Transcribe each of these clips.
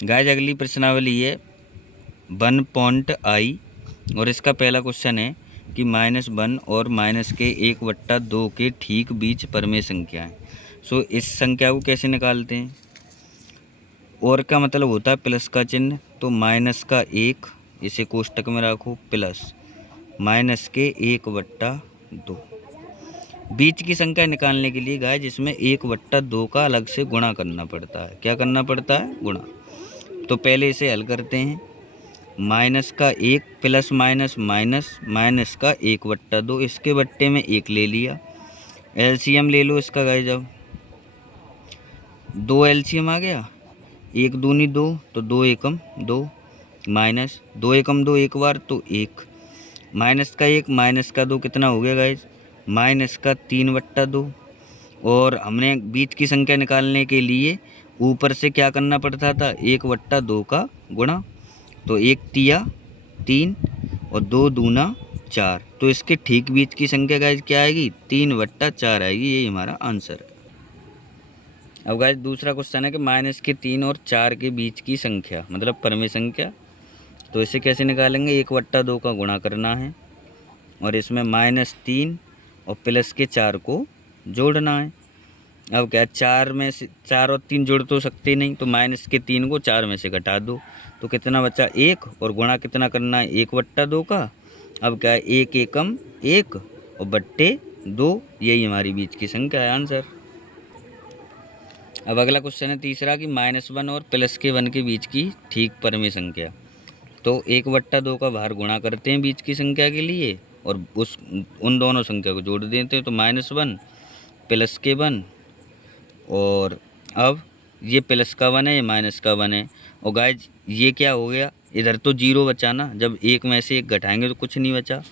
Guys अगली प्रश्नावली है 1.i और इसका पहला क्वेश्चन है कि -1 और -1/2 के ठीक बीच परमेय संख्या है। सो इस संख्या को कैसे निकालते हैं? और का मतलब होता है प्लस का चिन्ह, तो -1 इसे कोष्टक में रखो प्लस -1/2। बीच की संख्या निकालने के लिए गाइज इसमें 1/2 का अलग से गुणा करना पड़ता है। क्या करना पड़ता है? गुणा। तो पहले इसे हल करते हैं। -1 प्लस माइनस माइनस माइनस का 1/2, इसके बट्टे में 1 ले लिया। एलसीएम ले लो इसका गाइज। अब 2 एलसीएम आ गया, 1 दूनी 2 तो 2 एकम 2, माइनस 2 एकम 2 एक बार तो 1, माइनस का 1 माइनस का 2 कितना हो गया गाइज? माइनस का 3/2। और हमने बीच की संख्या निकालने के लिए ऊपर से क्या करना पड़ता था? 1/2 का गुणा। तो 1 तिया 3 और 2 दूना 4, तो इसके ठीक बीच की संख्या गाइज क्या आएगी? 3/4 आएगी। यही हमारा आंसर है। अब गाइज दूसरा क्वेश्चन है कि -3 और 4 के बीच की संख्या मतलब परमेय संख्या। तो इसे कैसे निकालेंगे? 1/2 का गुणा करना है और इसमें -3 और प्लस के 4 को जोड़ना है। अब क्या 4 में से 4 और 3 जोड़ तो सकते नहीं, तो -3 को 4 में से घटा दो तो कितना बचा? 1, और गुणा कितना करना है? 1/2 का। अब क्या है? 1 एकम 1 और बट्टे 2, यही हमारी बीच की संख्या है। आंसर। अब अगला क्वेश्चन है तीसरा कि -1 और प्लस के 1 के बीच की ठीक परमेय संख्या। तो 1/2 का बाहर गुणा करते हैं बीच की संख्या के लिए और उन दोनों संख्या को जोड़ देते हैं, तो -1 प्लस के 1, और अब ये प्लस का 1 है, ये माइनस का 1 है। और गाइज ये क्या हो गया? इधर तो 0 बचा ना, जब एक में से एक घटाएंगे तो कुछ नहीं बचा।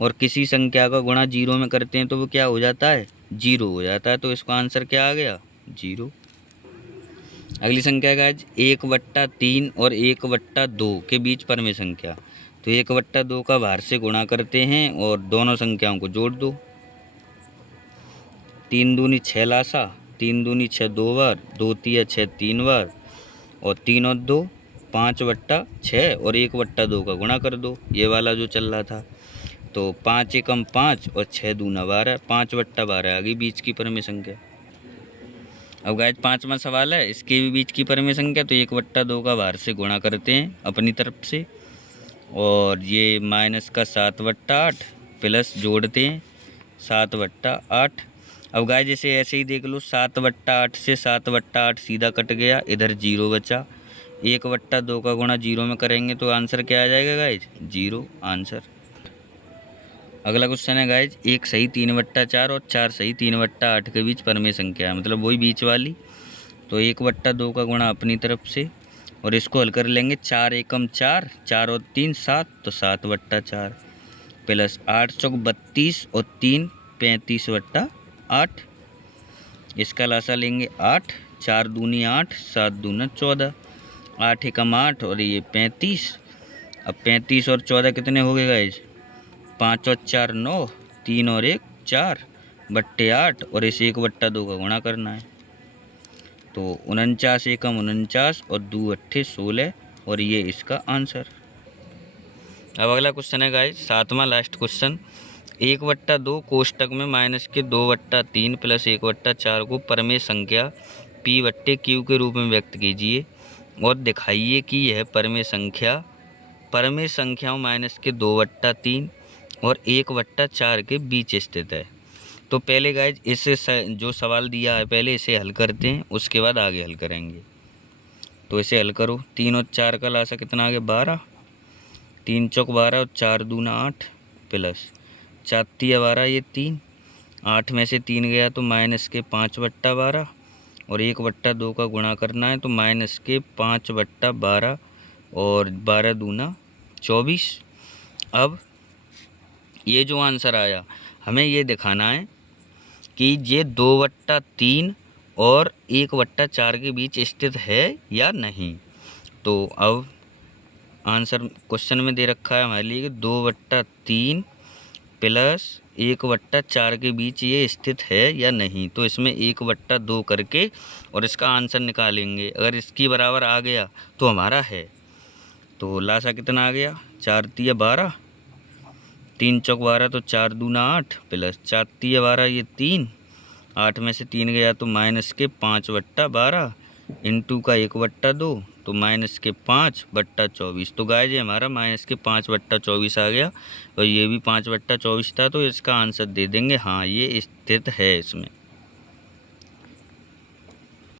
और किसी संख्या का गुणा 0 में करते हैं तो वो क्या हो जाता है? 0 हो जाता है। तो इसका आंसर क्या आ गया? 0। अगली संख्या गाइज 1/3 और 1/2 के बीच परमेय संख्या। तो 1/2 का बाहर से गुणा करते हैं और दोनों संख्याओं को जोड़ दो। 3 दूनी 6 लासा, 3 दूनी 6 2 बार, 2 तिया 6 3 बार, और 3 और 2 5/6 और 1/2 का गुणा कर दो, ये वाला जो चल रहा था। तो 5 एकम 5 और 6 दूना 12, 5/12 आ गई बीच की परमेय संख्या। अब गाइज 5वां सवाल है, इसके भी बीच की परमेय संख्या। तो 1/2 का बाहर से गुणा करते हैं अपनी तरफ से, और ये माइनस का 7/8 प्लस जोड़ते हैं 7/8। अब गाइज इसे ऐसे ही देख लो, 7/8 से 7/8 सीधा कट गया, इधर 0 बचा। 1/2 का गुणा 0 में करेंगे तो आंसर क्या आ जाएगा गाइज? 0 आंसर। अगला क्वेश्चन है गाइज 1 सही 3/4 और 4 सही 3/8 के बीच परमेय संख्या है, मतलब वही बीच वाली। तो 1/2 का गुणा अपनी तरफ से और इसको हल कर लेंगे। 4 एकम 4, 4 और 3 7, तो 7/4 प्लस 8 चौक 32 और 3 35/8। इसका लासा लेंगे 8, 4 दूनी 8, 7 दूना 14, 8 एकम 8 और ये 35। अब 35 और 14 कितने हो गए गाइज? 5 और 4 9, 3 और 1 4 बट्टे 8, और इसे 1/2 का गुणा करना है। तो 49 एकम 49 और 2 अट्ठे 16, और ये इसका आंसर। अब अगला क्वेश्चन है गाइज 7वां लास्ट क्वेश्चन। 1/2 कोष्टक में -2/3 प्लस 1/4 को परमेय संख्या P/Q के रूप में व्यक्त कीजिए और दिखाइए कि यह परमेय संख्याओं -2/3 और 1/4 के बीच स्थित है। तो पहले गाइज इसे जो सवाल दिया है पहले इसे हल करते हैं, उसके बाद आगे हल करेंगे। तो इसे हल करो। 3 और 4 का लासा कितना आ गया? 12, 3 चौक 12 और 4 दूना 8 प्लस 4 तिया 12, ये 3, 8 में से 3 गया तो -5/12 और 1/2 का गुणा करना है, तो -5/12 और 12 दूना 24। अब ये जो आंसर आया हमें ये दिखाना है कि ये 2/3 और 1/4 के बीच स्थित है या नहीं। तो अब आंसर क्वेश्चन में दे रखा है हमारे लिए कि 2/3 प्लस 1/4 के बीच ये स्थित है या नहीं। तो इसमें 1/2 करके और इसका आंसर निकालेंगे। अगर इसकी बराबर आ गया तो हमारा है। तो लासा कितना आ गया, 4 तिया 12, 3 चौक 12, तो 4 दूना 8 प्लस 4 तिया 12, ये 3, 8 में से 3 गया तो माइनस के 5/12 इंटू का 1/2, तो माइनस के 5/24। तो गाइस ये हमारा माइनस के 5/24 आ गया और ये भी 5/24 था। तो इसका आंसर दे देंगे हाँ, ये स्थित है इसमें।